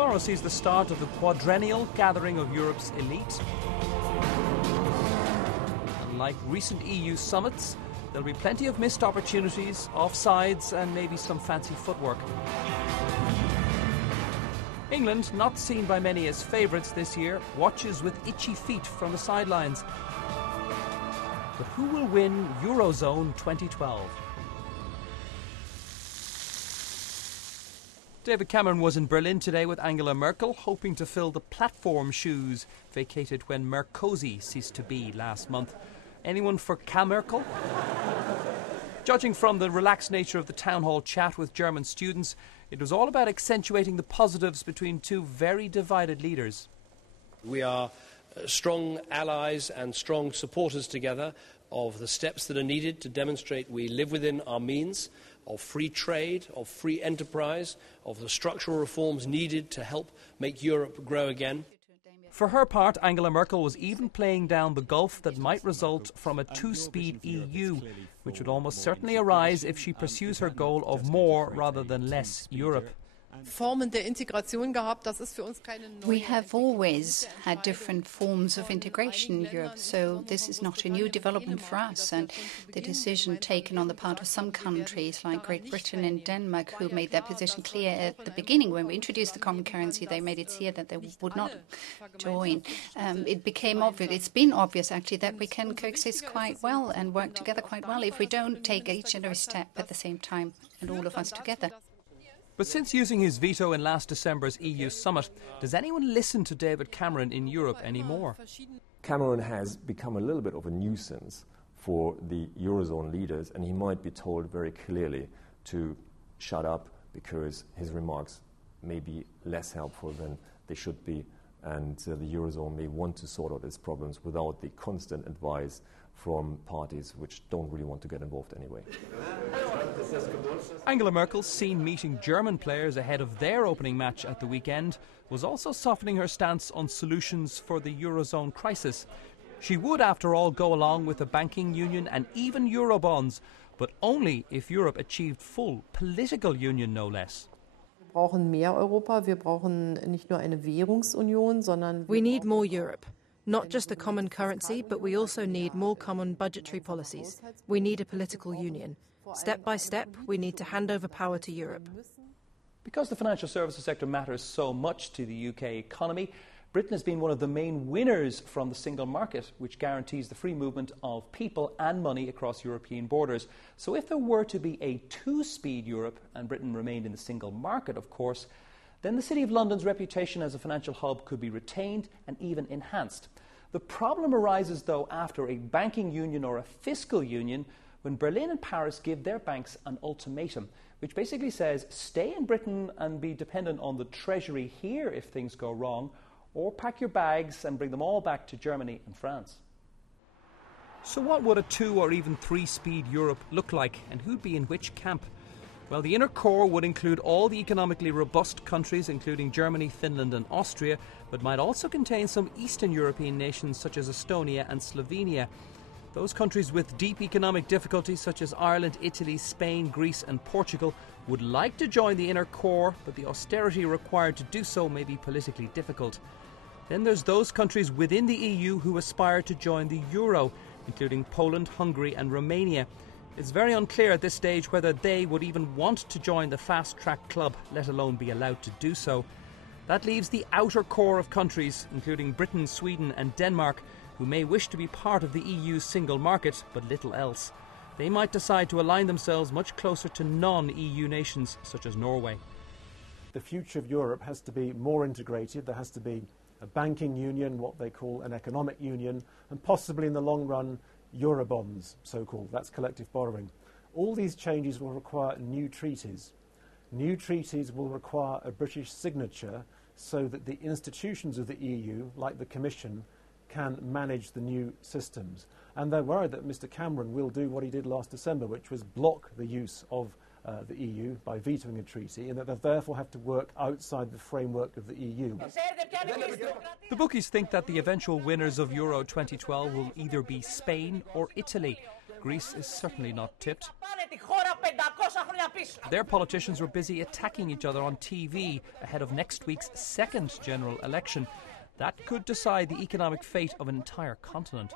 Tomorrow sees the start of the quadrennial gathering of Europe's elite. Like recent EU summits, there'll be plenty of missed opportunities, offsides and maybe some fancy footwork. England, not seen by many as favourites this year, watches with itchy feet from the sidelines. But who will win Eurozone 2012? David Cameron was in Berlin today with Angela Merkel, hoping to fill the platform shoes vacated when Merkozy ceased to be last month. Anyone for Merkel? Judging from the relaxed nature of the town hall chat with German students, it was all about accentuating the positives between two very divided leaders. We are strong allies and strong supporters together of the steps that are needed to demonstrate we live within our means of free trade, of free enterprise, of the structural reforms needed to help make Europe grow again. For her part, Angela Merkel was even playing down the gulf that might result from a two-speed EU, which would almost certainly arise if she pursues her goal of more rather than less Europe. We have always had different forms of integration in Europe, so this is not a new development for us. And the decision taken on the part of some countries like Great Britain and Denmark, who made their position clear at the beginning when we introduced the common currency, they made it clear that they would not join. It became obvious, it's been obvious actually, that we can coexist quite well and work together quite well if we don't take each and every step at the same time and all of us together. But since using his veto in last December's EU summit, does anyone listen to David Cameron in Europe anymore? Cameron has become a little bit of a nuisance for the Eurozone leaders, and he might be told very clearly to shut up because his remarks may be less helpful than they should be, and the Eurozone may want to sort out its problems without the constant advice from parties which don't really want to get involved anyway. Angela Merkel, seen meeting German players ahead of their opening match at the weekend, was also softening her stance on solutions for the Eurozone crisis. She would, after all, go along with a banking union and even Eurobonds, but only if Europe achieved full political union, no less. We need more Europe. Not just a common currency, but we also need more common budgetary policies. We need a political union. Step by step, we need to hand over power to Europe. Because the financial services sector matters so much to the UK economy, Britain has been one of the main winners from the single market, which guarantees the free movement of people and money across European borders. So if there were to be a two-speed Europe, and Britain remained in the single market, of course, then the City of London's reputation as a financial hub could be retained and even enhanced. The problem arises, though, after a banking union or a fiscal union, when Berlin and Paris give their banks an ultimatum, which basically says stay in Britain and be dependent on the Treasury here if things go wrong, or pack your bags and bring them all back to Germany and France. So what would a two or even three-speed Europe look like, and who'd be in which camp? Well, the inner core would include all the economically robust countries, including Germany, Finland and Austria, but might also contain some Eastern European nations such as Estonia and Slovenia. Those countries with deep economic difficulties such as Ireland, Italy, Spain, Greece and Portugal would like to join the inner core, but the austerity required to do so may be politically difficult. Then there's those countries within the EU who aspire to join the euro, including Poland, Hungary and Romania. It's very unclear at this stage whether they would even want to join the fast-track club, let alone be allowed to do so. That leaves the outer core of countries, including Britain, Sweden and Denmark, who may wish to be part of the EU's single market, but little else. They might decide to align themselves much closer to non-EU nations, such as Norway. The future of Europe has to be more integrated. There has to be a banking union, what they call an economic union, and possibly in the long run, Eurobonds, so-called. That's collective borrowing. All these changes will require new treaties. New treaties will require a British signature so that the institutions of the EU, like the Commission, can manage the new systems. And they're worried that Mr Cameron will do what he did last December, which was block the use of the EU by vetoing a treaty, and that they therefore have to work outside the framework of the EU. The bookies think that the eventual winners of Euro 2012 will either be Spain or Italy. Greece is certainly not tipped. Their politicians were busy attacking each other on TV ahead of next week's second general election. That could decide the economic fate of an entire continent.